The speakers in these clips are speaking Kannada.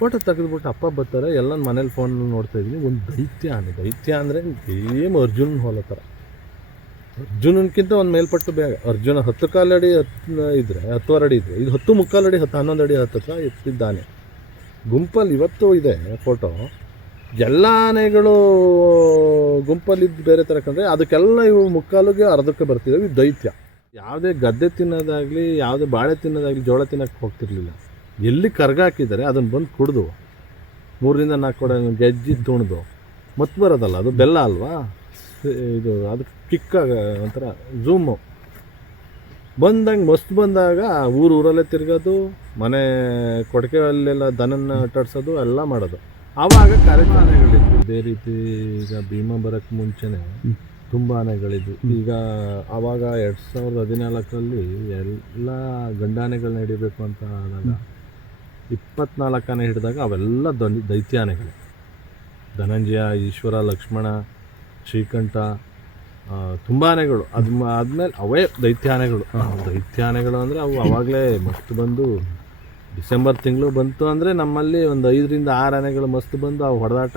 ಫೋಟೋ ತೆಗೆದ್ಬಿಟ್ಟು ಅಪ್ಪ ಬರ್ತಾರೆ, ಎಲ್ಲ ಮನೇಲಿ ಫೋನ್ ನೋಡ್ತಾ ಇದ್ದೀನಿ. ಒಂದು ದೈತ್ಯ ಅಂದರೆ ಸೇಮ್ ಅರ್ಜುನ್ ಹೋಲೋ ಥರ. ಅರ್ಜುನನ್ಕಿಂತ ಒಂದು ಮೇಲ್ಪಟ್ಟು ಬೇಗ. ಅರ್ಜುನ 10 ಕಾಲಡಿ ಇದ್ದರೆ 10 ಅಡಿ ಇದ್ದರೆ, ಇದು 10 ಮುಕ್ಕಾಲು ಅಡಿ 11 ಅಡಿ ಹತ್ತಿರ ಎತ್ತಿದ್ದಾನೆ. ಗುಂಪಲ್ಲಿ ಇವತ್ತು ಇದೆ ಫೋಟೋ. ಎಲ್ಲ ಆನೆಗಳು ಗುಂಪಲ್ಲಿದ್ದು ಬೇರೆ ಥರ ಕಂಡ್ರೆ ಅದಕ್ಕೆಲ್ಲ ಇವು ಮುಕ್ಕಾಲಿಗೆ ಅರ್ಧಕ್ಕೆ ಬರ್ತಿದ್ದಾವೆ. ಇದು ದೈತ್ಯ. ಯಾವುದೇ ಗದ್ದೆ ತಿನ್ನೋದಾಗಲಿ, ಯಾವುದೇ ಬಾಳೆ ತಿನ್ನೋದಾಗಲಿ, ಜೋಳ ತಿನ್ನೋಕ್ಕೆ ಹೋಗ್ತಿರ್ಲಿಲ್ಲ. ಎಲ್ಲಿ ಕರ್ಗಾಕಿದ್ದಾರೆ ಅದನ್ನು ಬಂದು ಕುಡಿದು 3ರಿಂದ 4 ಕೊಡ ಗೆಜ್ಜಿ ತುಣಿದು ಮತ್ತೆ ಬರೋದಲ್ಲ, ಅದು ಬೆಲ್ಲ ಅಲ್ವಾ, ಇದು ಅದಕ್ಕೆ ಕಿಕ್ಕಾಗ ಒಂಥರ ಝೂಮು ಬಂದಂಗೆ ಮಸ್ತ್ ಬಂದಾಗ ಊರಲ್ಲೇ ತಿರ್ಗೋದು, ಮನೆ ಕೊಡಕೆಯಲ್ಲೆಲ್ಲ ದನನ್ನು ಅಟ್ಟಾಡ್ಸೋದು ಎಲ್ಲ ಮಾಡೋದು. ಆವಾಗ ಕಾರ್ಯಕ್ರಮಗಳಿದ್ವು ಇದೇ ರೀತಿ. ಈಗ ಭೀಮಾ ಬರೋಕ್ಕೆ ಮುಂಚೆನೇ ತುಂಬ ಆನೆಗಳಿದ್ವು. ಈಗ ಆವಾಗ 2014ರಲ್ಲಿ ಎಲ್ಲ ಗಂಡಾನೆಗಳನ್ನ ಹಿಡಿಬೇಕು ಅಂತ ಆದಾಗ 24 ಆನೆ ಹಿಡಿದಾಗ ಅವೆಲ್ಲ ದೈತ್ಯ ಆನೆಗಳು. ಧನಂಜಯ, ಈಶ್ವರ, ಲಕ್ಷ್ಮಣ, ಶ್ರೀಕಂಠ, ತುಂಬ ಆನೆಗಳು. ಆದಮೇಲೆ ಅವೇ ದೈತ್ಯಾನೆಗಳು. ದೈತ್ಯಾನೆಗಳು ಅಂದರೆ ಅವು ಆವಾಗಲೇ ಮಸ್ತ್ ಬಂದು ಡಿಸೆಂಬರ್ ತಿಂಗಳು ಬಂತು ಅಂದರೆ ನಮ್ಮಲ್ಲಿ ಒಂದು 5ರಿಂದ 6 ಆನೆಗಳು ಮಸ್ತ್ ಬಂದು ಅವು ಹೊಡೆದಾಟ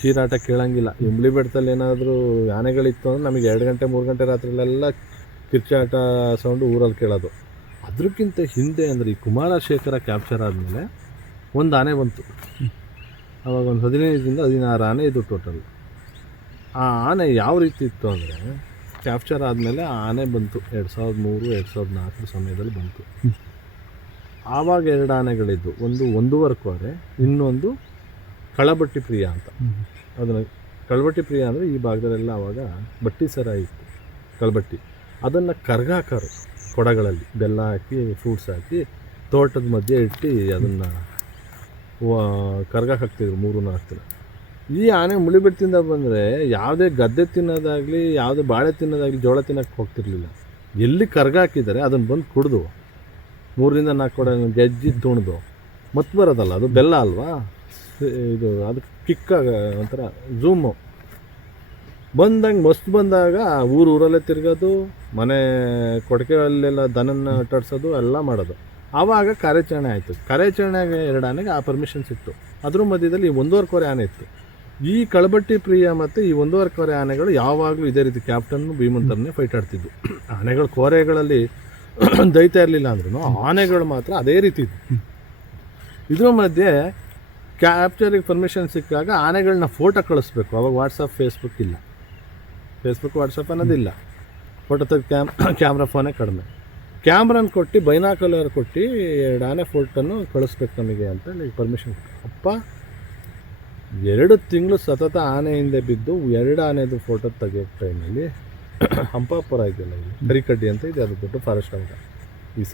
ಚೀರಾಟ ಕೇಳೋಂಗಿಲ್ಲ. ಇಂಬ್ಳಿ ಬೆಟ್ಟದಲ್ಲಿ ಏನಾದರೂ ಆನೆಗಳಿತ್ತು ಅಂದರೆ ನಮಗೆ 2 ಗಂಟೆ 3 ಗಂಟೆ ರಾತ್ರಿಲೆಲ್ಲ ಕಿರ್ಚಾಟ ಸೌಂಡು ಊರಲ್ಲಿ ಕೇಳೋದು. ಅದಕ್ಕಿಂತ ಹಿಂದೆ ಅಂದರೆ ಈ ಕುಮಾರಶೇಖರ ಕ್ಯಾಪ್ಚರ್ ಆದಮೇಲೆ ಒಂದು ಆನೆ ಬಂತು. ಆವಾಗ ಒಂದು 15ರಿಂದ 16 ಆನೆ ಇದು ಟೋಟಲ್. ಆ ಆನೆ ಯಾವ ರೀತಿ ಇತ್ತು ಅಂದರೆ, ಕ್ಯಾಪ್ಚರ್ ಆದಮೇಲೆ ಆ ಆನೆ ಬಂತು 2003, 2004 ಸಮಯದಲ್ಲಿ ಬಂತು. ಆವಾಗ 2 ಆನೆಗಳಿದ್ದು, ಒಂದು 1.5 ಕೋರೆ, ಇನ್ನೊಂದು ಕಳಬಟ್ಟಿ ಪ್ರಿಯ ಅಂತ. ಅದನ್ನು ಕಳಬಟ್ಟಿ ಪ್ರಿಯ ಅಂದರೆ ಈ ಭಾಗದಲ್ಲೆಲ್ಲ ಆವಾಗ ಬಟ್ಟಿ ಸರ ಇತ್ತು, ಕಳಬಟ್ಟಿ. ಅದನ್ನು ಕರ್ಗಾಕರು ಕೊಡಗಳಲ್ಲಿ ಬೆಲ್ಲ ಹಾಕಿ, ಫ್ರೂಟ್ಸ್ ಹಾಕಿ, ತೋಟದ ಮಧ್ಯೆ ಇಟ್ಟು ಅದನ್ನು ಕರ್ಗಾಕ್ ಹಾಕ್ತಿದ್ರು 3-4 ದಿನ. ಈ ಆನೆ ಮುಳಿಬೆಟ್ಟದಿಂದ ಬಂದರೆ ಯಾವುದೇ ಗದ್ದೆ ತಿನ್ನೋದಾಗಲಿ, ಯಾವುದೇ ಬಾಳೆ ತಿನ್ನೋದಾಗಲಿ, ಜೋಳ ತಿನ್ನೋಕ್ಕೆ ಹೋಗ್ತಿರ್ಲಿಲ್ಲ. ಎಲ್ಲಿ ಕರ್ಗಾಕಿದ್ದಾರೆ ಅದನ್ನು ಬಂದು ಕುಡಿದು 3ರಿಂದ 4 ಕೊಡ ಗೆಜ್ಜಿ ತುಣಿದು ಮತ್ತೆ ಬರೋದಲ್ಲ, ಅದು ಬೆಲ್ಲ ಅಲ್ವಾ, ಇದು ಅದಕ್ಕೆ ಕಿಕ್ಕಾಗ ಒಂಥರ ಝೂಮು ಬಂದಂಗೆ ಮಸ್ತ್ ಬಂದಾಗ ಊರಲ್ಲೇ ತಿರ್ಗೋದು, ಮನೆ ಕೊಡಕೆಯಲ್ಲೆಲ್ಲ ದನನ್ನು ಅಟ್ಟಾಡ್ಸೋದು ಎಲ್ಲ ಮಾಡೋದು. ಆವಾಗ ಕಾರ್ಯಾಚರಣೆ ಆಯಿತು. ಕಾರ್ಯಾಚರಣೆಗೆ 2 ಆನೆಗೆ ಆ ಪರ್ಮಿಷನ್ ಸಿಕ್ತು. ಅದ್ರ ಮಧ್ಯದಲ್ಲಿ 1.5 ಕೋರೆ ಆನೆ ಇತ್ತು. ಈ ಕಳಬಟ್ಟಿ ಪ್ರಿಯ ಮತ್ತು ಈ 1.5 ಕೋರೆ ಆನೆಗಳು ಯಾವಾಗಲೂ ಇದೇ ರೀತಿ ಕ್ಯಾಪ್ಟನ್ನು ಭೀಮಂತರನ್ನೇ ಫೈಟ್ ಆಡ್ತಿದ್ದು. ಆನೆಗಳು ಕೋರೆಗಳಲ್ಲಿ ದೈತ್ಯ ಇರಲಿಲ್ಲ ಅಂದ್ರೂ ಆನೆಗಳು ಮಾತ್ರ ಅದೇ ರೀತಿ ಇತ್ತು. ಇದ್ರ ಮಧ್ಯೆ ಕ್ಯಾಪ್ಚರಿಗೆ ಪರ್ಮಿಷನ್ ಸಿಕ್ಕಾಗ ಆನೆಗಳನ್ನ ಫೋಟೋ ಕಳಿಸ್ಬೇಕು. ಅವಾಗ ವಾಟ್ಸಪ್, ಫೇಸ್ಬುಕ್ ಇಲ್ಲ. ಫೇಸ್ಬುಕ್, ವಾಟ್ಸಪ್ ಅನ್ನೋದಿಲ್ಲ. ಫೋಟೋ ತೆಗೆದು ಕ್ಯಾಮ್ರಾ ಫೋನೇ ಕಡಿಮೆ. ಕ್ಯಾಮ್ರಾನ ಕೊಟ್ಟು, ಬೈನಾಕುಲರ್ ಕೊಟ್ಟು 2 ಆನೆ ಫೋಟೋನು ಕಳಿಸ್ಬೇಕು ನಮಗೆ ಅಂತ ಪರ್ಮಿಷನ್. ಅಪ್ಪ 2 ತಿಂಗಳು ಸತತ ಆನೆ ಹಿಂದೆ ಬಿದ್ದು 2 ಆನೆದು ಫೋಟೋ ತೆಗಿಯೋ ಟೈಮಲ್ಲಿ ಹಂಪಾಪುರ ಇದೆಯಲ್ಲ, ಇಲ್ಲಿ ಕರಿಕಡ್ಡಿ ಅಂತ ಇದೆ, ಅದು ದೊಡ್ಡ ಫಾರೆಸ್ಟ್ ಅಂತ. ಈ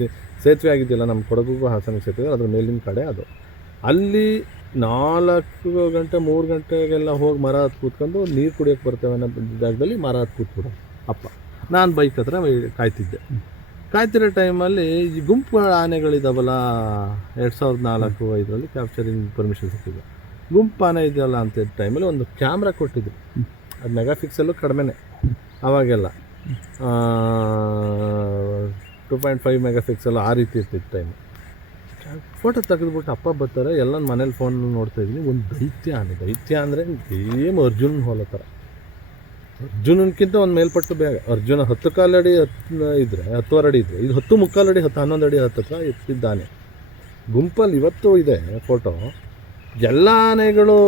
ಸೇತುವೆ ಆಗಿದೆಯಲ್ಲ ನಮ್ಮ ಕೊಡಗುಗೂ ಹಾಸನ ಸೇತುವೆ, ಅದ್ರ ಮೇಲಿನ ಕಡೆ ಅದು. ಅಲ್ಲಿ 4 ಗಂಟೆ 3 ಗಂಟೆಗೆಲ್ಲ ಹೋಗಿ ಮರ ಹತ್ತು ಕೂತ್ಕೊಂಡು ನೀರು ಕುಡಿಯೋಕ್ಕೆ ಬರ್ತೇವೆ ಅನ್ನೋ ಜಾಗದಲ್ಲಿ ಮರ ಹತ್ತು ಕೂತ್ಬಿಡೋದು ಅಪ್ಪ. ನಾನು ಬೈಕ್ ಹತ್ರ ಕಾಯ್ತಿರೋ ಟೈಮಲ್ಲಿ ಈ ಗುಂಪು ಆನೆಗಳಿದಾವಲ್ಲ, 2004-05ರಲ್ಲಿ ಕ್ಯಾಪ್ಚರಿಂಗ್ ಪರ್ಮಿಷನ್ ಸಿಕ್ಕಿದ್ದು. ಗುಂಪು ಆನೆ ಇದೆಯಲ್ಲ ಅಂತ ಟೈಮಲ್ಲಿ ಒಂದು ಕ್ಯಾಮ್ರಾ ಕೊಟ್ಟಿದ್ದು. ಅದು ಮೆಗಾಫಿಕ್ಸಲ್ಲು ಕಡಿಮೆನೇ ಆವಾಗೆಲ್ಲ, 2.5 ಮೆಗಾಫಿಕ್ಸಲ್ಲು ಆ ರೀತಿ ಇರ್ತಿತ್ತು ಟೈಮು. ಫೋಟೋ ತೆಗೆದ್ಬಿಟ್ಟು ಅಪ್ಪ ಬರ್ತಾರೆ, ಎಲ್ಲ ಮನೇಲಿ ಫೋನ್ ನೋಡ್ತಾ ಇದ್ದೀನಿ. ಒಂದು ದೈತ್ಯ ಅಂದರೆ ಸೇಮ್ ಅರ್ಜುನ್ ಹೋಲೋ ಥರ. ಅರ್ಜುನನ್ಕಿಂತ ಒಂದು ಮೇಲ್ಪಟ್ಟು ಬೇಗ. ಅರ್ಜುನ 10 ಕಾಲಡಿ ಇದ್ದರೆ 10 ಅಡಿ ಇದ್ದರೆ, ಇದು 10 ಮುಕ್ಕಾಲು ಅಡಿ 11 ಅಡಿ ಹತ್ತಿರ ಎತ್ತಿದ್ದಾನೆ. ಗುಂಪಲ್ಲಿ ಇವತ್ತು ಇದೆ ಫೋಟೋ. ಎಲ್ಲ ಆನೆಗಳು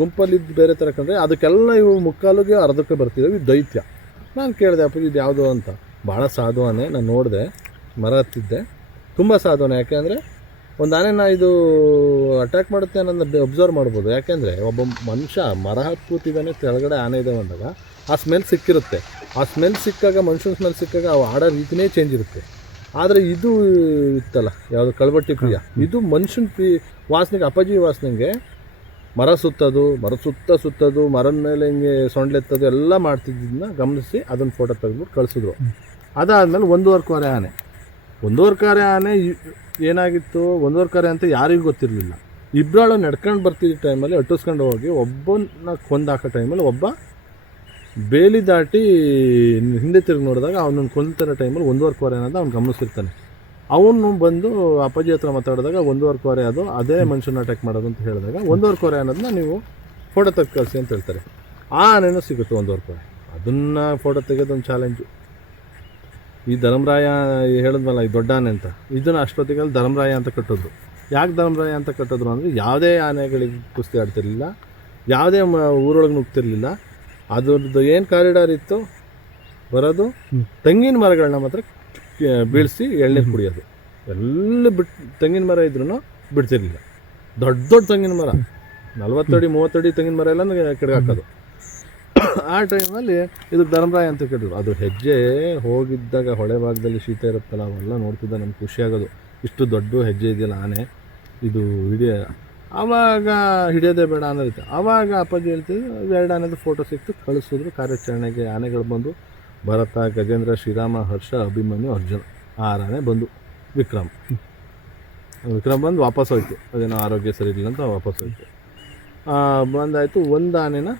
ಗುಂಪಲ್ಲಿದ್ದು ಬೇರೆ ಥರ ಕಂಡ್ರೆ ಅದಕ್ಕೆಲ್ಲ ಇವು ಮುಕ್ಕಾಲಿಗೆ ಅರ್ಧಕ್ಕೆ ಬರ್ತಿದ್ದಾವೆ. ಇದು ದೈತ್ಯ. ನಾನು ಕೇಳಿದೆ ಅಪ್ಪ ಇದು ಯಾವುದು ಅಂತ. ಭಾಳ ಸಾಧು ಆನೆ. ನಾನು ನೋಡಿದೆ, ಮರ ಹತ್ತಿದ್ದೆ, ತುಂಬ ಸಾಧು ಆನೆ. ಯಾಕೆಂದರೆ ಒಂದು ಆನೆನ ಇದು ಅಟ್ಯಾಕ್ ಮಾಡುತ್ತೆ ಅನ್ನೋದನ್ನ ಅಬ್ಸರ್ವ್ ಮಾಡ್ಬೋದು. ಯಾಕೆಂದರೆ ಒಬ್ಬ ಮನುಷ್ಯ ಮರ ಹತ್ತು ಕೂತಿದ್ದಾನೆ, ಕೆಳಗಡೆ ಆನೆ ಇದೆ ಅಂದಾಗ ಆ ಸ್ಮೆಲ್ ಸಿಕ್ಕಿರುತ್ತೆ. ಆ ಸ್ಮೆಲ್ ಸಿಕ್ಕಾಗ, ಮನುಷ್ಯನ ಸ್ಮೆಲ್ ಸಿಕ್ಕಾಗ ಅವು ಆಡೋ ರೀತಿಯೇ ಚೇಂಜ್ ಇರುತ್ತೆ. ಆದರೆ ಇದು ಇತ್ತಲ್ಲ, ಯಾವುದು ಕಳಬಟ್ಟಿ ಪ್ರಿಯ, ಇದು ಮನುಷ್ಯನ ವಾಸನೆಗೆ, ಅಪ್ಪಾಜಿ ವಾಸನೆಗೆ ಮರ ಸುತ್ತೋದು, ಮರದ ಮೇಲೆ ಹಿಂಗೆ ಸೊಂಡ್ಲೆತ್ತೋದು ಎಲ್ಲ ಮಾಡ್ತಿದ್ದನ್ನ ಗಮನಿಸಿ ಅದನ್ನು ಫೋಟೋ ತೆಗೆದ್ಬಿಟ್ಟು ಕಳಿಸಿದ್ರು. ಅದಾದಮೇಲೆ 1.5 ಕೋರೆ ಆನೆ. 1.5 ಕೋರೆ ಆನೆ ಏನಾಗಿತ್ತು, 1.5 ಕೋರೆ ಅಂತ ಯಾರಿಗೂ ಗೊತ್ತಿರಲಿಲ್ಲ. ಇಬ್ಬರಾಳು ನಡ್ಕೊಂಡು ಬರ್ತಿದ್ದ ಟೈಮಲ್ಲಿ ಅಟ್ಟಿಸ್ಕೊಂಡು ಹೋಗಿ ಒಬ್ಬನ ಕೊಂದಾಕೋ ಟೈಮಲ್ಲಿ ಒಬ್ಬ ಬೇಲಿ ದಾಟಿ ಹಿಂದೆ ತಿರುಗಿ ನೋಡಿದಾಗ ಅವನನ್ನು ಕೊಂದಿರೋ ಟೈಮಲ್ಲಿ 1.5 ಕೋರೆ ಅನ್ನೋದು ಅವ್ನು ಗಮನಿಸಿರ್ತಾನೆ. ಅವನು ಬಂದು ಅಪ್ಪಾಜಿ ಹತ್ರ ಮಾತಾಡಿದಾಗ 1.25 ಕೋರೆ ಅದು ಅದೇ ಮನುಷ್ಯನ ಅಟ್ಯಾಕ್ ಮಾಡೋದು ಅಂತ ಹೇಳಿದಾಗ 1.25 ಕೋರೆ ಅನ್ನೋದನ್ನ ನೀವು ಫೋಟೋ ತೆಗೆದು ಕಳಿಸಿ ಅಂತ ಹೇಳ್ತಾರೆ. ಆ ಆನೆನೂ ಸಿಗುತ್ತೆ 1.25 ಕೋರೆ. ಅದನ್ನು ಫೋಟೋ ತೆಗೆದೊಂದು ಚಾಲೆಂಜು. ಈ ಧರ್ಮರಾಯ ಹೇಳಿದ್ವಲ್ಲ ಈ ದೊಡ್ಡ ಆನೆ ಅಂತ, ಇದನ್ನು ಅಷ್ಟೊತ್ತಿಗೆ ಧರ್ಮರಾಯ ಅಂತ ಕಟ್ಟೋದು. ಯಾಕೆ ಧರ್ಮರಾಯ ಅಂತ ಕಟ್ಟಿದ್ರು ಅಂದರೆ ಯಾವುದೇ ಆನೆಗಳಿಗೆ ಕುಸ್ತಿ ಆಡ್ತಿರ್ಲಿಲ್ಲ, ಯಾವುದೇ ಊರೊಳಗೆ ನುಗ್ತಿರ್ಲಿಲ್ಲ. ಅದ್ರದ್ದು ಏನು ಕಾರಿಡಾರ್ ಇತ್ತು ಬರೋದು ತೆಂಗಿನ ಮರಗಳನ್ನ ಮಾತ್ರ ಬೀಳಿಸಿ ಎಳ್ನೀರು ಕುಡಿಯೋದು. ಎಲ್ಲಿ ತೆಂಗಿನ ಮರ ಇದ್ರೂ ಬಿಡ್ತಿರ್ಲಿಲ್ಲ. ದೊಡ್ಡ ದೊಡ್ಡ ತೆಂಗಿನ ಮರ 40 ಅಡಿ 30 ಅಡಿ ತೆಂಗಿನ ಮರ ಎಲ್ಲ ಕೆಳಗೆ ಹಾಕೋದು. ಆ ಟೈಮಲ್ಲಿ ಇದು ಧರ್ಮರಾಯ ಅಂತ ಕೇಳಿದ್ರು. ಅದು ಹೆಜ್ಜೆ ಹೋಗಿದ್ದಾಗ ಹೊಳೆ ಭಾಗದಲ್ಲಿ ಶೀತ ಇರುತ್ತಲ್ಲ, ಅವೆಲ್ಲ ನೋಡ್ತಿದ್ದ ನಮ್ಗೆ ಖುಷಿಯಾಗೋದು. ಇಷ್ಟು ದೊಡ್ಡ ಹೆಜ್ಜೆ ಇದೆಯಲ್ಲ ಆನೆ, ಇದು ಆವಾಗ ಹಿಡಿಯೋದೇ ಬೇಡ ಅನ್ನೋದಿತ್ತು. ಆವಾಗ ಅಪ್ಪಾಜಿ ಹೇಳ್ತಿದ್ರು 2 ಆನೆದು ಫೋಟೋ ಸಿಕ್ತು, ಕಳಿಸಿದ್ರು. ಕಾರ್ಯಾಚರಣೆಗೆ ಆನೆಗಳು ಬಂದು ಭರತ, ಗಜೇಂದ್ರ, ಶ್ರೀರಾಮ, ಹರ್ಷ, ಅಭಿಮನ್ಯು, ಅರ್ಜುನ 6 ಆನೆ ಬಂದು. ವಿಕ್ರಮ್ ಬಂದು ವಾಪಸ್ ಹೋಯ್ತು. ಅದೇನೋ ಆರೋಗ್ಯ ಸರಿ ಇಲ್ಲ ಅಂತ ವಾಪಸ್ ಹೋಯ್ತು. ಬಂದಾಯಿತು. ಒಂದು ಆನೆನ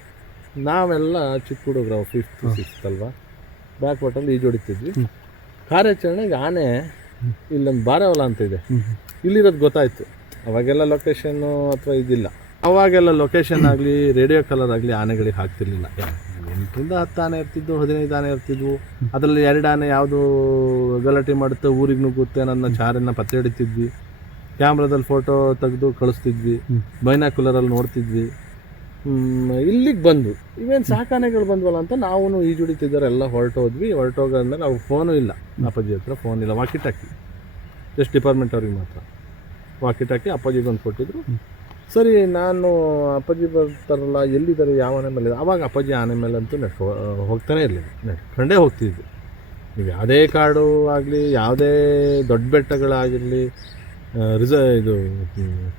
ನಾವೆಲ್ಲ ಚಿಕ್ಕ ಹುಡುಗರು 5th 6th ಅಲ್ವಾ, ಬ್ಯಾಕ್ ವಾಟಲ್ಲಿ ಈಜು ಹೊಡಿತಿದ್ವಿ. ಕಾರ್ಯಾಚರಣೆಗೆ ಆನೆ ಇಲ್ಲೊಂದು ಬಾರವಲ್ಲ ಅಂತ ಇದೆ, ಇಲ್ಲಿರೋದು ಗೊತ್ತಾಯಿತು. ಅವಾಗೆಲ್ಲ ಲೊಕೇಶನ್ನು ಅಥವಾ ಇದಿಲ್ಲ. ಅವಾಗೆಲ್ಲ ಲೊಕೇಶನ್ ಆಗಲಿ ರೇಡಿಯೋ ಕಲರ್ ಆಗಲಿ ಆನೆಗಳಿಗೆ ಹಾಕ್ತಿರ್ಲಿಲ್ಲ. 8ರಿಂದ 10 ಆನೆ ಇರ್ತಿದ್ವು, 15 ಆನೆ ಇರ್ತಿದ್ವು. ಅದರಲ್ಲಿ 2 ಆನೆ ಯಾವುದು ಗಲಾಟೆ ಮಾಡುತ್ತೆ, ಊರಿಗೆ ನುಗ್ಗುತ್ತೆ ನನ್ನ ಚಾರನ್ನು ಪತ್ತೆ ಹಿಡಿತಿದ್ವಿ. ಕ್ಯಾಮ್ರಾದಲ್ಲಿ ಫೋಟೋ ತೆಗೆದು ಕಳಿಸ್ತಿದ್ವಿ, ಬೈನಾಕ್ಯುಲರಲ್ಲಿ ನೋಡ್ತಿದ್ವಿ. ಇಲ್ಲಿಗೆ ಬಂದು ಇವೇನು ಸಾಕಾನೆಗಳು ಬಂದ್ವಲ್ಲ ಅಂತ ನಾವು ಈಜು ಹೊಡಿತಿದ್ದಾರೆ ಎಲ್ಲ ಹೊರಟೋಗಾದ್ಮೇಲೆ ನಾವು ಫೋನು ಇಲ್ಲ, ಅಪ್ಪಾಜಿ ಹತ್ರ ಫೋನ್ ಇಲ್ಲ, ವಾಕಿಟಾಕಿ ಜಸ್ಟ್ ಡಿಪಾರ್ಟ್ಮೆಂಟ್ ಅವ್ರಿಗೆ ಮಾತ್ರ ವಾಕಿಟಾಕಿ ಅಪ್ಪಾಜಿಗೆ ಒಂದು ಕೊಟ್ಟಿದ್ರು. ಸರಿ, ನಾನು ಅಪ್ಪಾಜಿ ಬರ್ತಾರಲ್ಲ ಎಲ್ಲಿದ್ದಾರೆ, ಯಾವ ಆನೆ ಮೇಲೆ, ಆವಾಗ ಅಪ್ಪಾಜಿ ಆನೆ ಮೇಲೆ ಅಂತೂ ಹೋಗ್ತಾನೆ ಇರಲಿಲ್ಲ, ನಡ್ಕೊಂಡೇ ಹೋಗ್ತಿದ್ವಿ. ನೀವು ಯಾವುದೇ ಕಾಡು ಆಗಲಿ, ಯಾವುದೇ ದೊಡ್ಡ ಬೆಟ್ಟಗಳಾಗಿರಲಿ, ಇದು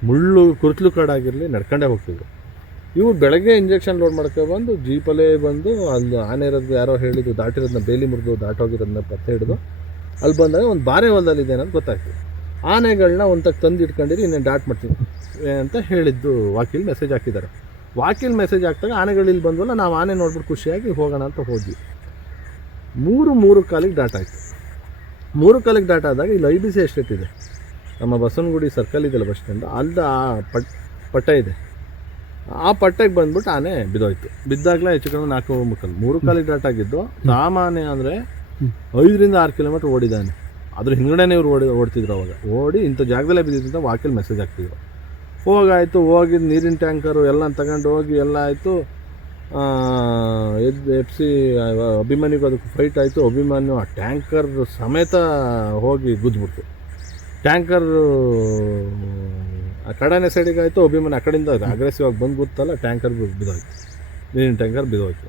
ಮುಳ್ಳು ಕುರುತಲು ಕಾಡಾಗಿರಲಿ, ನಡ್ಕೊಂಡೇ ಹೋಗ್ತಿದ್ರು. ಇವು ಬೆಳಗ್ಗೆ ಇಂಜೆಕ್ಷನ್ ಲೋಡ್ ಮಾಡ್ಕೊಬಂದು ಜೀಪಲ್ಲೇ ಬಂದು ಅಲ್ಲಿ ಆನೆ ಇರೋದು ಯಾರೋ ಹೇಳಿದ್ದು ದಾಟಿರೋದನ್ನ ಬೇಲಿ ಮುರಿದು ದಾಟೋಗಿರೋದನ್ನ ಪತ್ತೆ ಹಿಡಿದು ಅಲ್ಲಿ ಬಂದಾಗ ಒಂದು ಬಾರೆ ಹೊಲದಲ್ಲಿದೆ ಅನ್ನೋದು ಗೊತ್ತಾಗ್ತದೆ. ಆನೆಗಳನ್ನ ಒಂದು ತಂದು ಇಟ್ಕೊಂಡಿರಿ, ಇನ್ನೇನು ಡಾಟ್ ಮಾಡ್ತೀನಿ ಅಂತ ಹೇಳಿದ್ದು ವಾಕಿಲ್ ಮೆಸೇಜ್ ಹಾಕಿದ್ದಾರೆ. ವಾಕಿಲ್ ಮೆಸೇಜ್ ಹಾಕಿದಾಗ ಆನೆಗಳಿಲ್ಲಿ ಬಂದವಲ್ಲ, ನಾವು ಆನೆ ನೋಡ್ಬಿಟ್ಟು ಖುಷಿಯಾಗಿ ಹೋಗೋಣ ಅಂತ ಹೋದ್ವಿ. 3 ಕಾಲಿಗೆ ಡಾಟ್ ಆಯಿತು. 3 ಕಾಲಿಗೆ ಡಾಟ್ ಆದಾಗ ಇಲ್ಲಿ IBC ಎಸ್ಟೇಟ್ ಇದೆ, ನಮ್ಮ ಬಸವನಗುಡಿ ಸರ್ಕಲ್ ಇದೆಯಲ್ಲ ಬಸ್ ಸ್ಟ್ಯಾಂಡ್, ಅಲ್ಲಿ ಆ ಪಟ್ಟ ಇದೆ. ಆ ಪಟ್ಟೆಗೆ ಬಂದ್ಬಿಟ್ಟು ಆನೆ ಬಿದ್ದೋಯ್ತು. ಬಿದ್ದಾಗಲೇ ಹೆಚ್ಚು ಕಡಿಮೆ 4 ಮುಕ್ಕಲು 3 ಕಾಲಿಗೆ ಡಾಟ್ ಆಗಿದ್ದು. ಸಾಮಾನ್ಯ ಅಂದರೆ 5ರಿಂದ 6 ಕಿಲೋಮೀಟ್ರ್ ಓಡಿದ್ದಾನೆ. ಅದ್ರ ಹಿಂಗಡೆನೇ ಇವ್ರು ಓಡ್ತಿದ್ರು. ಅವಾಗ ಓಡಿ ಇಂಥ ಜಾಗದಲ್ಲೇ ಬಿದ್ದಿದ್ದಂತ ವಾಕಿಲ್ ಮೆಸೇಜ್ ಹಾಕ್ತಿದ್ರು. ಹೋಗಾಯಿತು, ಹೋಗಿದ್ದು ನೀರಿನ ಟ್ಯಾಂಕರು ಎಲ್ಲ ತಗೊಂಡು ಹೋಗಿ ಎಲ್ಲ ಆಯಿತು. FC ಅಭಿಮನ್ಯುಗೂ ಅದಕ್ಕೆ ಫೈಟ್ ಆಯಿತು. ಅಭಿಮನ್ಯು ಆ ಟ್ಯಾಂಕರ್ ಸಮೇತ ಹೋಗಿ ಗುದ್ಬಿಡ್ತು. ಟ್ಯಾಂಕರು ಆ ಕಡೆನೇ ಸೈಡಿಗೆ ಆಯಿತು. ಅಭಿಮನ್ಯು ಆ ಕಡೆಯಿಂದ ಅಗ್ರೆಸಿವ್ ಆಗಿ ಬಂದು ಗೊತ್ತಲ್ಲ, ಟ್ಯಾಂಕರ್ ಬಿದ್ದೋಯ್ತು, ನೀರಿನ ಟ್ಯಾಂಕರ್ ಬಿದ್ದೋಯ್ತು.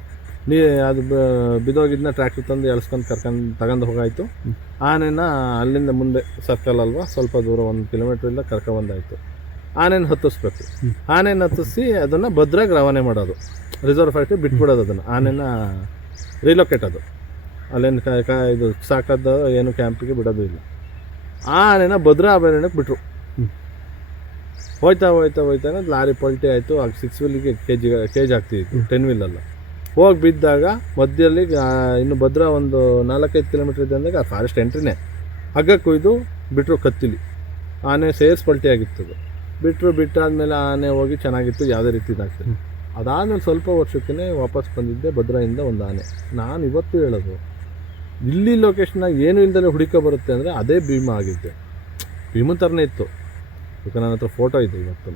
ಅದು ಬಿದ್ದೋಗಿದ್ದನ್ನ ಟ್ರ್ಯಾಕ್ಟರ್ ತಂದು ಎಳ್ಸ್ಕೊಂಡು ತಗೊಂಡು ಹೋಗಾಯಿತು. ಆನೆನ ಅಲ್ಲಿಂದ ಮುಂದೆ ಸರ್ಕಲ್ ಅಲ್ವಾ, ಸ್ವಲ್ಪ ದೂರ 1 ಕಿಲೋಮೀಟ್ರಿಂದ ಕರ್ಕೊಬಂದಾಯಿತು. ಆನೆನ ಹತ್ತಿಸ್ಬೇಕು. ಆನೆನ ಹತ್ತಿಸಿ ಅದನ್ನು ಭದ್ರಾಗಿ ರವಾನೆ ಮಾಡೋದು, ರಿಸರ್ವ್ ಫ್ಯಾಕ್ಟ್ರಿ ಬಿಟ್ಬಿಡೋದು. ಅದನ್ನು ಆನೆನ ರಿಲೊಕೇಟ್ ಅದು ಅಲ್ಲೇನು ಇದು ಸಾಕೋದು ಏನು ಕ್ಯಾಂಪಿಗೆ ಬಿಡೋದು ಇಲ್ಲ. ಆ ಆನೆನ ಭದ್ರಾ ಅಭಯಾರಣ್ಯಕ್ಕೆ ಬಿಟ್ಟರು. ಹೋಯ್ತಾ ಅನ್ನೋದು ಲಾರಿ ಪಲ್ಟಿ ಆಯಿತು. ಆಗ 6 ವೀಲಿಗೆ ಕೇಜ್ ಆಗ್ತಿತ್ತು, 10 ವೀಲಲ್ಲ. ಹೋಗಿ ಬಿದ್ದಾಗ ಮಧ್ಯದಲ್ಲಿ ಇನ್ನು ಭದ್ರಾ ಒಂದು 4-5 ಕಿಲೋಮೀಟ್ರ್ ಇದೆ ಅಂದಾಗ ಆ ಫಾರೆಸ್ಟ್ ಎಂಟ್ರಿನೇ ಹಗ್ಗ ಕೊಯ್ದು ಬಿಟ್ಟರು ಕತ್ತಿಲಿ. ಆನೆ ಸೇರ್ಸ್ ಪಲ್ಟಿ ಆಗಿತ್ತು. ಬಿಟ್ಟಾದ್ಮೇಲೆ ಆನೆ ಹೋಗಿ ಚೆನ್ನಾಗಿತ್ತು, ಯಾವುದೇ ರೀತಿ ಇದಾಗ್ತದೆ. ಅದಾದಮೇಲೆ ಸ್ವಲ್ಪ ವರ್ಷಕ್ಕೇ ವಾಪಸ್ ಬಂದಿದ್ದೆ ಭದ್ರಾಯಿಂದ ಒಂದು ಆನೆ. ನಾನು ಇವತ್ತು ಹೇಳೋದು, ಇಲ್ಲಿ ಲೊಕೇಶನ್ನಾಗ ಏನು ಇಲ್ದಲೇ ಹುಡುಕ ಬರುತ್ತೆ ಅಂದರೆ ಅದೇ ಭೀಮ ಆಗಿದ್ದೆ. ಭೀಮನ ಥರನೇ ಇತ್ತು, ನನ್ನ ಹತ್ರ ಫೋಟೋ ಇದೆ ಇವತ್ತು.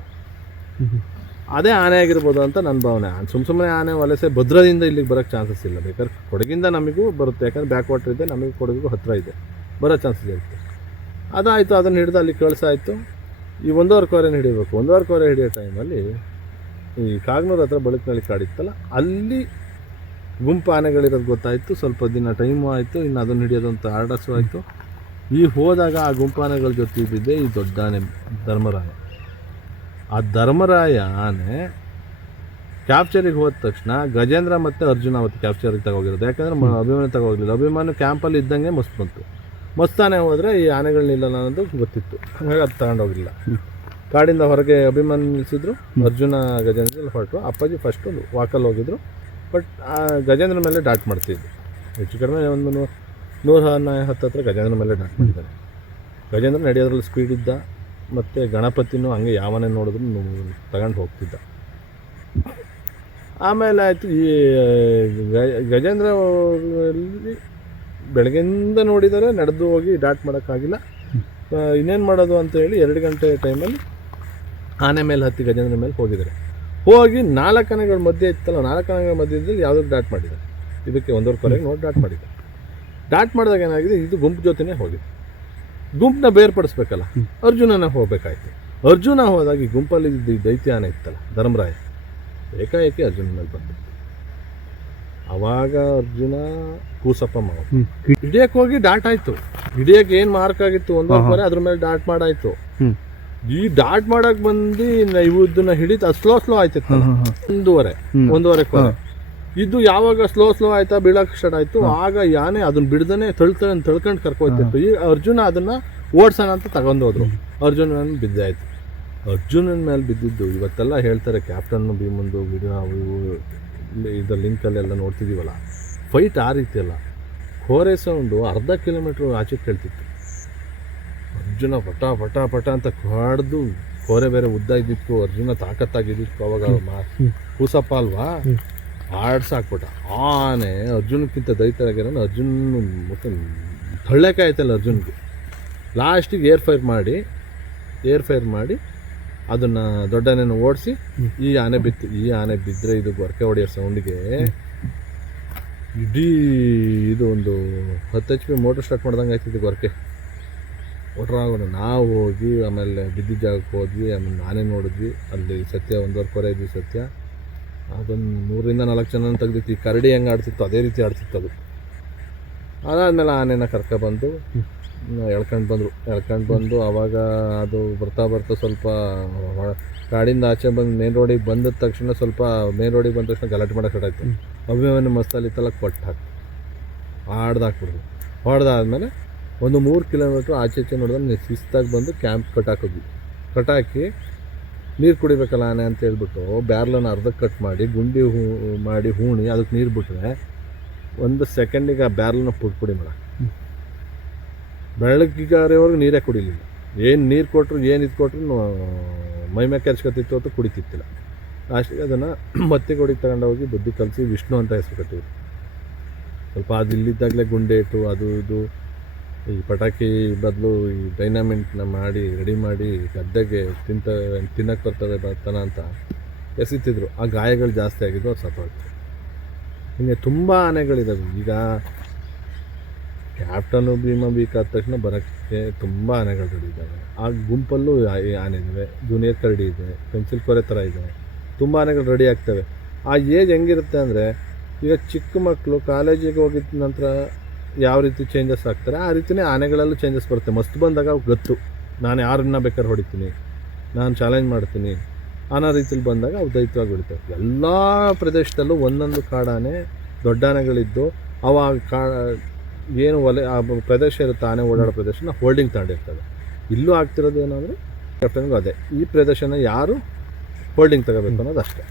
ಅದೇ ಆನೆ ಆಗಿರ್ಬೋದು ಅಂತ ನನ್ನ ಭಾವನೆ. ಸುಮ್ಮನೆ ಆನೆ ವಲಸೆ ಭದ್ರದಿಂದ ಇಲ್ಲಿಗೆ ಬರೋಕ್ಕೆ ಚಾನ್ಸಸ್ ಇಲ್ಲ. ಬೇಕಾದ್ರೆ ಕೊಡಗಿಂದ ನಮಗೂ ಬರುತ್ತೆ, ಯಾಕಂದರೆ ಬ್ಯಾಕ್ ವಾಟರ್ ಇದೆ, ನಮಗೆ ಕೊಡಗಿಗೂ ಹತ್ತಿರ ಇದೆ, ಬರೋ ಚಾನ್ಸಸ್ ಇರುತ್ತೆ. ಅದಾಯಿತು, ಅದನ್ನು ಹಿಡಿದು ಅಲ್ಲಿ ಕಳಿಸಾಯಿತು. ಈ 1.25 ಕೋರೆನ ಹಿಡಿಬೇಕು. 1.25 ಕೋರೆ ಹಿಡಿಯೋ ಟೈಮಲ್ಲಿ ಈ ಕಾಗನೂರು ಹತ್ರ ಬಳುಕನಳ್ಳಿ ಕಾಡಿತ್ತಲ್ಲ, ಅಲ್ಲಿ ಗುಂಪು ಆನೆಗಳಿರೋದು ಗೊತ್ತಾಯಿತು. ಸ್ವಲ್ಪ ದಿನ ಟೈಮು ಆಯಿತು, ಇನ್ನು ಅದನ್ನು ಹಿಡಿಯೋದಂತ ಆರ್ಡರ್ಸು ಆಯಿತು. ಈ ಹೋದಾಗ ಆ ಗುಂಪು ಆನೆಗಳ ಜೊತೆ ಇದ್ದಿದ್ದೆ ಈ ದೊಡ್ಡ ಆನೆ ಧರ್ಮರಾಯ. ಆ ಧರ್ಮರಾಯ ಆನೆ ಕ್ಯಾಪ್ಚರಿಗೆ ಹೋದ ತಕ್ಷಣ ಗಜೇಂದ್ರ ಮತ್ತು ಅರ್ಜುನ ಅವತ್ತು ಕ್ಯಾಪ್ಚರಿಗೆ ತಗೋಗಿರೋದು. ಯಾಕಂದರೆ ಅಭಿಮಾನಿ ತಗೋಗಿಲ್ಲ. ಅಭಿಮಾನಿ ಕ್ಯಾಂಪಲ್ಲಿ ಇದ್ದಂಗೆ ಮಸ್ತ್ ಬಂತು. ಮಸ್ತಾನೆ ಹೋದರೆ ಈ ಆನೆಗಳು ನಿಲ್ಲಲ್ಲ ಅನ್ನೋದು ಗೊತ್ತಿತ್ತು, ಹಾಗಾಗಿ ಅದು ತಗೊಂಡೋಗಿಲ್ಲ. ಕಾಡಿಂದ ಹೊರಗೆ ಅಭಿಮಾನಿ ನಿಲ್ಲಿಸಿದ್ರು, ಅರ್ಜುನ ಗಜೇಂದ್ರ ಹೊರಟು. ಅಪ್ಪಾಜಿ ಫಸ್ಟು ವಾಕಲ್ಲಿ ಹೋಗಿದ್ರು. ಬಟ್ ಆ ಗಜೇಂದ್ರ ಮೇಲೆ ಡಾಟ್ ಮಾಡ್ತಿದ್ರು. ಹೆಚ್ಚು ಕಡಿಮೆ ಒಂದು 110 ಹತ್ರ ಗಜೇಂದ್ರ ಮೇಲೆ ಡಾಟ್ ಮಾಡಿದ್ದಾರೆ. ಗಜೇಂದ್ರ ನಡೆಯೋದ್ರಲ್ಲಿ ಸ್ಪೀಡ್ ಇದ್ದ, ಮತ್ತು ಗಣಪತಿನೂ ಹಂಗೆ ಯಾವನೇ ನೋಡಿದ್ರು ತಗೊಂಡು ಹೋಗ್ತಿದ್ದ. ಆಮೇಲೆ ಆಯಿತು ಈ ಗಜೇಂದ್ರ ಬೆಳಗ್ಗೆಯಿಂದ ನೋಡಿದರೆ ನಡೆದು ಹೋಗಿ ಡಾಟ್ ಮಾಡೋಕ್ಕಾಗಿಲ್ಲ. ಇನ್ನೇನು ಮಾಡೋದು ಅಂತ ಹೇಳಿ 2 ಗಂಟೆ ಟೈಮಲ್ಲಿ ಆನೆ ಮೇಲೆ ಹತ್ತಿ ಗಜೇಂದ್ರ ಮೇಲೆ ಹೋಗಿದ್ದಾರೆ. ಹೋಗಿ 4 ಆನೆಗಳ ಮಧ್ಯೆ ಇತ್ತಲ್ಲ, 4 ಆನೆಗಳ ಮಧ್ಯದಲ್ಲಿ ಯಾವುದಕ್ಕೆ ಡಾಟ್ ಮಾಡಿದ್ದಾರೆ, ಇದಕ್ಕೆ 1.25 ಕೊರೆಗೆ ನೋಡಿ ಡಾಟ್ ಮಾಡಿದ್ದಾರೆ. ಡಾಟ್ ಮಾಡಿದಾಗ ಏನಾಗಿದೆ, ಇದು ಗುಂಪು ಜೊತೆನೇ ಹೋಗಿದೆ. ಗುಂಪನ್ನ ಬೇರ್ಪಡಿಸ್ಬೇಕಲ್ಲ, ಅರ್ಜುನನ ಹೋಗ್ಬೇಕಾಯ್ತು. ಅರ್ಜುನ ಹೋದಾಗ ಈ ಗುಂಪಲ್ಲಿ ಈ ದೈತ್ಯ ಆನೆ ಇತ್ತಲ್ಲ ಧರ್ಮರಾಯ, ಏಕಾಏಕಿ ಅರ್ಜುನ ಮೇಲೆ ಬಂತು. ಅವಾಗ ಅರ್ಜುನ ಕೂಸಪ್ಪ ಮಾವ ಹಿಡಿಯಕ್ಕೆ ಹೋಗಿ ಡಾಟ್ ಆಯಿತು. ಹಿಡಿಯಕ್ಕೆ ಏನು ಮಾರ್ಕ್ ಆಗಿತ್ತು 1.25 ಕೊರೆ, ಅದ್ರ ಮೇಲೆ ಡಾಟ್ ಮಾಡಾಯ್ತು. ಈ ಡಾಟ್ ಮಾಡಕ್ಕೆ ಬಂದು ಇವನ್ನ ಹಿಡಿತು, ಅದು ಸ್ಲೋ ಆಯ್ತಿತ್ತು. 1.5 ಕೊರೆ ಇದು ಯಾವಾಗ ಸ್ಲೋ ಆಯ್ತಾ ಬೀಳಕ್ಕೆ ಸ್ಟಾರ್ಟ್ ಆಯಿತು, ಆಗ ಯಾನೆ ಅದನ್ನ ಬಿಡ್ದೇ ತಳ್ಕೊಂಡು ಕರ್ಕೊಯ್ತಿತ್ತು. ಈ ಅರ್ಜುನ ಅದನ್ನು ಓಡ್ಸೋಣ ಅಂತ ತಗೊಂಡೋದ್ರು. ಅರ್ಜುನನ ಬಿದ್ದಾಯ್ತು. ಅರ್ಜುನನ ಮೇಲೆ ಬಿದ್ದಿದ್ದು ಇವತ್ತೆಲ್ಲ ಹೇಳ್ತಾರೆ, ಕ್ಯಾಪ್ಟನ್ ಭೀಮಂದು ವಿಡಿಯೋ ಇದು ಲಿಂಕಲ್ಲೆಲ್ಲ ನೋಡ್ತಿದ್ದೀವಲ್ಲ, ಫೈಟ್ ಆ ರೀತಿ ಅಲ್ಲ. ಕೋರೆ ಸೌಂಡು ಅರ್ಧ ಕಿಲೋಮೀಟ್ರ್ ಆಚೆ ಕೇಳ್ತಿತ್ತು. ಅರ್ಜುನ ಪಟ ಅಂತ ಹೊಡೆದು, ಕೋರೆ ಬೇರೆ ಉದ್ದ ಇದ್ದಿತ್ತು, ಅರ್ಜುನ ತಾಕತ್ತಾಗಿದ್ದಿತ್ತು. ಅವಾಗ ಕೂಸಪ್ಪ ಅಲ್ವಾ, ಆಡ್ಸಾಕ್ಬಿಟ್ಟ. ಆನೆ ಅರ್ಜುನಕ್ಕಿಂತ ದೈತ್ಯರಾಗಿರೋನು ಅರ್ಜುನ್ ಮತ್ತು ತಳ್ಳಕ್ಕೆ ಆಯ್ತಲ್ಲ ಅರ್ಜುನ್ಗೆ. ಲಾಸ್ಟಿಗೆ ಏರ್ ಫೈರ್ ಮಾಡಿ ಅದನ್ನು ದೊಡ್ಡನೇನು ಓಡಿಸಿ ಈ ಆನೆ ಬಿತ್ತು. ಈ ಆನೆ ಬಿದ್ದರೆ ಇದು ಗೊರಕೆ ಹೊಡೆಯೋ ಸೌಂಡಿಗೆ ಇಡೀ ಇದು ಒಂದು 10 HP ಮೋಟ್ರ್ ಸ್ಟಾರ್ಟ್ ಮಾಡ್ದಂಗೆ ಆಯ್ತಿದ್ದು ಗೊರಕೆ. ಒಟ್ರಾಗೋಣ ನಾವು ಹೋಗಿ ಆಮೇಲೆ ಬಿದ್ದಿದ್ದ ಜಾಗಕ್ಕೆ ಹೋದ್ವಿ. ಆಮೇಲೆ ಆನೆ ನೋಡಿದ್ವಿ. ಅಲ್ಲಿ ಸತ್ಯ 1.25 ಕೊರೆ ಇದ್ವಿ ಸತ್ಯ. ಅದೊಂದು 3 ರಿಂದ 4 ಜನ ತೆಗ್ದಿತ್ತು. ಈ ಕರಡಿ ಹೆಂಗೆ ಆಡ್ತಿತ್ತು ಅದೇ ರೀತಿ ಆಡ್ತಿತ್ತು ಅದು. ಅದಾದಮೇಲೆ ಆನೆನ ಕರ್ಕೊಬಂದು ಎಳ್ಕೊಂಡು ಬಂದು ಆವಾಗ ಅದು ಬರ್ತಾ ಸ್ವಲ್ಪ ಕಾಡಿಂದ ಆಚೆ ಬಂದು ಮೇನ್ ರೋಡಿಗೆ ಬಂದ ತಕ್ಷಣ ಸ್ವಲ್ಪ ಮೇನ್ ರೋಡಿಗೆ ಬಂದ ತಕ್ಷಣ ಗಲಾಟೆ ಮಾಡೋಕೆ ಸ್ಟಾರ್ಟ್ ಆಯಿತು. ಅಭಿಮಾನಿ ಮಸ್ತಲ್ಲಿತ್ತಲ್ಲ ಕೊಟ್ಟು ಹಾಕ್ಬಿಡ್ದು. ಹೊಡೆದಾದ್ಮೇಲೆ ಒಂದು 3 ಕಿಲೋಮೀಟ್ರ್ ಆಚೆ ನೋಡಿದ್ರೆ ಶಿಸ್ತಾಗಿ ಬಂದು ಕ್ಯಾಂಪ್ ಕಟ್ಟಾಕಿ ನೀರು ಕುಡಿಬೇಕಲ್ಲ ಆನೆ ಅಂತ ಹೇಳ್ಬಿಟ್ಟು ಬ್ಯಾರ್ಲನ್ನು ಅರ್ಧಕ್ಕೆ ಕಟ್ ಮಾಡಿ ಗುಂಡಿ ಮಾಡಿ ಹೂಣಿ ಅದಕ್ಕೆ ನೀರು ಬಿಟ್ಟರೆ 1 ಸೆಕೆಂಡಿಗೆ ಆ ಬ್ಯಾರ್ಲನ್ನ ಪುಡಿ ಮಾಡ ಬೆಳಗ್ಗಿಗಾರೆವರೆಗೂ ನೀರೇ ಕುಡಿಲಿಲ್ಲ. ಏನು ನೀರು ಕೊಟ್ಟರು ಏನು ಇದು ಕೊಟ್ಟರು ಮೈಮೆ ಕೆರ್ಚ್ಕೊತಿತ್ತು ಅಂತ ಕುಡಿತಿತ್ತಿಲ್ಲ. ಲಾಸ್ಟಿಗೆ ಅದನ್ನು ಮತ್ತೆ ಕೊಡಿಗೆ ತಗೊಂಡು ಹೋಗಿ ಬುದ್ಧಿ ಕಲಿಸಿ ವಿಷ್ಣು ಅಂತ ಹೆಸರು ಕಟ್ಟಿದ್ರು. ಸ್ವಲ್ಪ ಅದು ಇಲ್ಲಿದ್ದಾಗಲೇ ಗುಂಡೆ ಇಟ್ಟು ಅದು ಇದು ಈ ಪಟಾಕಿ ಬದಲು ಈ ಡೈನಾಮಿಂಟ್ನ ಮಾಡಿ ರೆಡಿ ಮಾಡಿ ಗದ್ದೆಗೆ ತಿನ್ನಕ್ಕೆ ಬರ್ತಾನ ಅಂತ ಎಸಿತಿದ್ರು. ಆ ಗಾಯಗಳು ಜಾಸ್ತಿ ಆಗಿದ್ದು ಅದು ಸತ್ತೋಯ್ತು. ಹಿಂಗೆ ತುಂಬ ಆನೆಗಳಿದ್ದಾವೆ. ಈಗ ಕ್ಯಾಪ್ಟನು ಭೀಮ ಬೇಕಾದ ತಕ್ಷಣ ಬರೋಕ್ಕೆ ತುಂಬ ಆನೆಗಳು ರೆಡಿ ಇದ್ದಾವೆ. ಆ ಗುಂಪಲ್ಲೂ ಆನೆ ಇದ್ದಾವೆ, ಜೂನಿಯರ್ ಕರಡಿ ಇದೆ, ಪೆನ್ಸಿಲ್ ಕೊರೆ ಥರ ಇದೆ, ತುಂಬ ಆನೆಗಳು ರೆಡಿ ಆಗ್ತವೆ. ಆ ಏಜ್ ಹೆಂಗಿರುತ್ತೆ ಅಂದರೆ, ಈಗ ಚಿಕ್ಕ ಮಕ್ಕಳು ಕಾಲೇಜಿಗೆ ಹೋಗಿದ ನಂತರ ಯಾವ ರೀತಿ ಚೇಂಜಸ್ ಆಗ್ತಾರೆ ಆ ರೀತಿಯೇ ಆನೆಗಳಲ್ಲೂ ಚೇಂಜಸ್ ಬರುತ್ತೆ. ಮಸ್ತ್ ಬಂದಾಗ ಗೊತ್ತು, ನಾನು ಯಾರನ್ನ ಬೇಕಾದ್ರೆ ಹೊಡಿತೀನಿ, ನಾನು ಚಾಲೆಂಜ್ ಮಾಡ್ತೀನಿ ಅನ್ನೋ ರೀತಿಲಿ ಬಂದಾಗ ಅವು ದೈತ್ಯವಾಗಿ ಬಿಡ್ತವೆ. ಎಲ್ಲ ಪ್ರದೇಶದಲ್ಲೂ ಒಂದೊಂದು ಕಾಡಾನೆ ದೊಡ್ಡ ಆನೆಗಳಿದ್ದು ಅವ ಏನು ಆ ಪ್ರದೇಶ ಇರುತ್ತೆ ಆನೆ ಓಡಾಡೋ ಪ್ರದೇಶನ ಹೋಲ್ಡಿಂಗ್ ತಗೊಂಡಿರ್ತವೆ. ಇಲ್ಲೂ ಆಗ್ತಿರೋದು ಏನಂದರೆ ಕ್ಯಾಪ್ಟನ್ಗೂ ಅದೇ, ಈ ಪ್ರದೇಶನ ಯಾರು ಹೋಲ್ಡಿಂಗ್ ತಗೋಬೇಕು ಅನ್ನೋದು ಅಷ್ಟೇ.